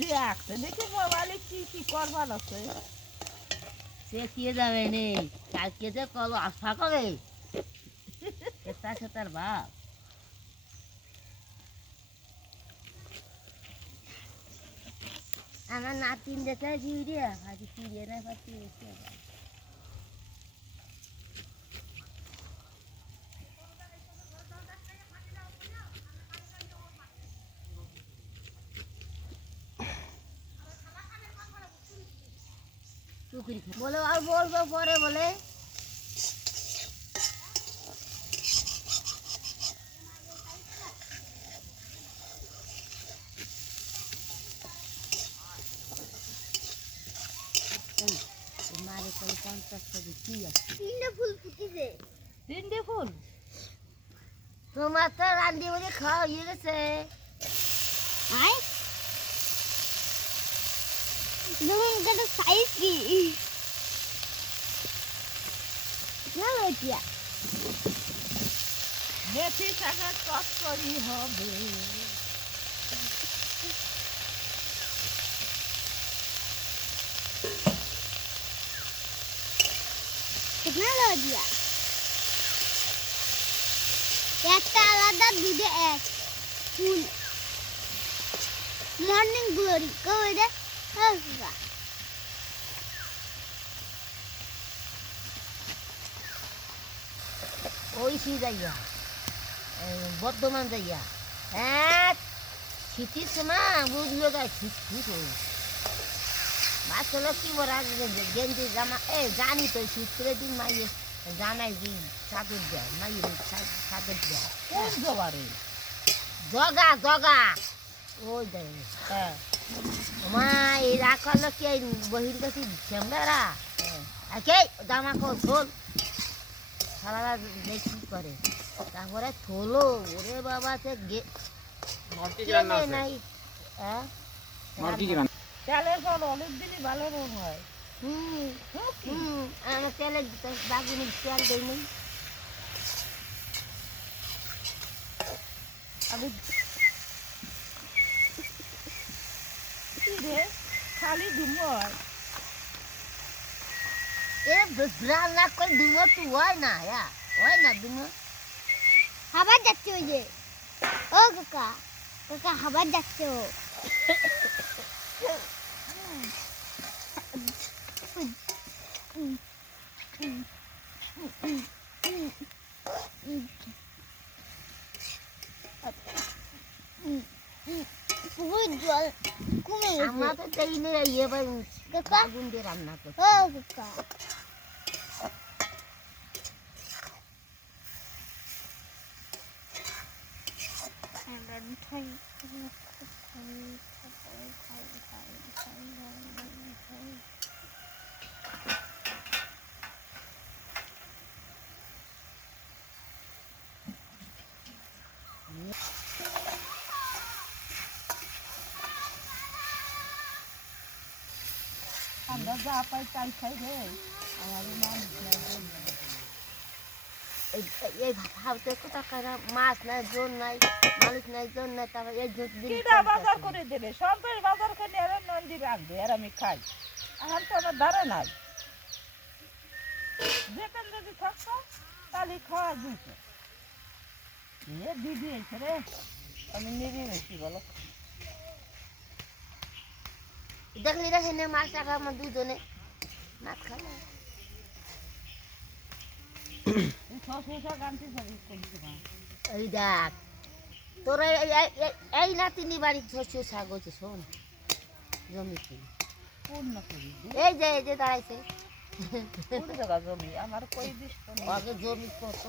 দেখতে দেখি মোবাইলে কি কি করবার আছে সে কি যাবে নেই কালকে যে কল আশা করে তার সাথে তার বাপ আমার নাতিন দেখে জিউরিয়া ভাজি ফিরিয়ে না পাচ্ছি বলে আর বলবো পরে বলে মারে করে 50 টাকা কি আছে 3টে ফুল ফুটিছে 3টে ফুল তোমার তো রান্দি বলে খাওয়া হয়ে গেছে আয় দেখুন এটা সাইজ কি না লইয়া মেথি শাকে চচ্চড়ি হবে कितना लो दिया একটা আলাদা দুধে এক ফুল মর্নিং গ্লোরি কই রে হাসবা ওই সি যাইয়া বর্ধমান যাইয়া হ্যাঁ শীতের সময় বুঝলো গায়ে শীত শীত বাচ্চা লোক কি বড় গেঞ্জি জামা জানি তো শীত করে দিন মাইয়ে জানাই দিন চাদর দেয় মাইয়ে চাদর দেয় কোন জবারে জগা জগা ওই দেয় হ্যাঁ মা এই রাখালো কি বহির কাছে শ্যামলারা কে জামা খোল খোল সারা দেখি করে তারপরে থোলো ওরে বাবা সে নাই হ্যাঁ চালের ফল অনেক দিনই ভালো রং হয় আমার তেলের বাগুনি তেল দেয় নেই আমি রে খালি ডুমর রান্না করে ডুমো তো হয় না হয় না ডুমো খাবার যাচ্ছে ওই যে ও কাকা কাকা খাবার যাচ্ছে ও পুকুর জল কমে গেছে আমার তো দেই নেই ইয়ে কাকা আগুন দিয়ে রান্না করতে ও কাকা আমরা যা পাই তাই খাই রে আমাদের মানুষ নাই এই ভাবতে কোথাকার মাছ নাই জোর নাই মালিক নাই জোর নাই তারপর এই কিনা বাজার করে দেবে সরকারি বাজার করে এরা নন্দী রাখবে আর আমি খাই আমার তো আমার ধারে নাই যেখান যদি থাকতো তাহলে খাওয়া দিত এ দিদি এসে রে আমি নিবি বেশি বলো দেখলি রে হেনে মাছ টাকা আমার দুজনে মাছ খাবে এই দেখ তোরা এই নাতিনি বাড়ির শস্য শাক হচ্ছে শোন জমিতে এই যে দাঁড়াইছে জমি আমার কই দিস আগে জমি কত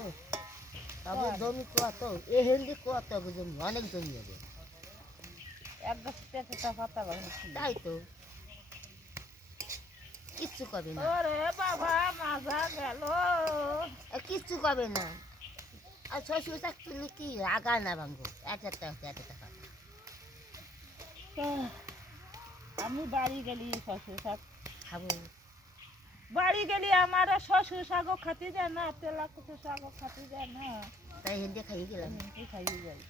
আগে জমি কত এ হেলদি কত জমি অনেক জমি হবে এক গাছ পেঁচা পাতা তাই তো কিচ্ছু কবে না ওরে বাবা মাজা গেল কিচ্ছু কবে না আর শ্বশুর শাক তুললে কি আগা না ভাঙবো একটা টাকা আমি বাড়ি গেলি শ্বশুর শাক খাবো বাড়ি গেলি আমার শ্বশুর শাগও খাতে যায় না, তেলা কুচু শাগও খাতে যায় না, তাই হিন্দি খাইয়ে গেলাম খাইয়ে যাই।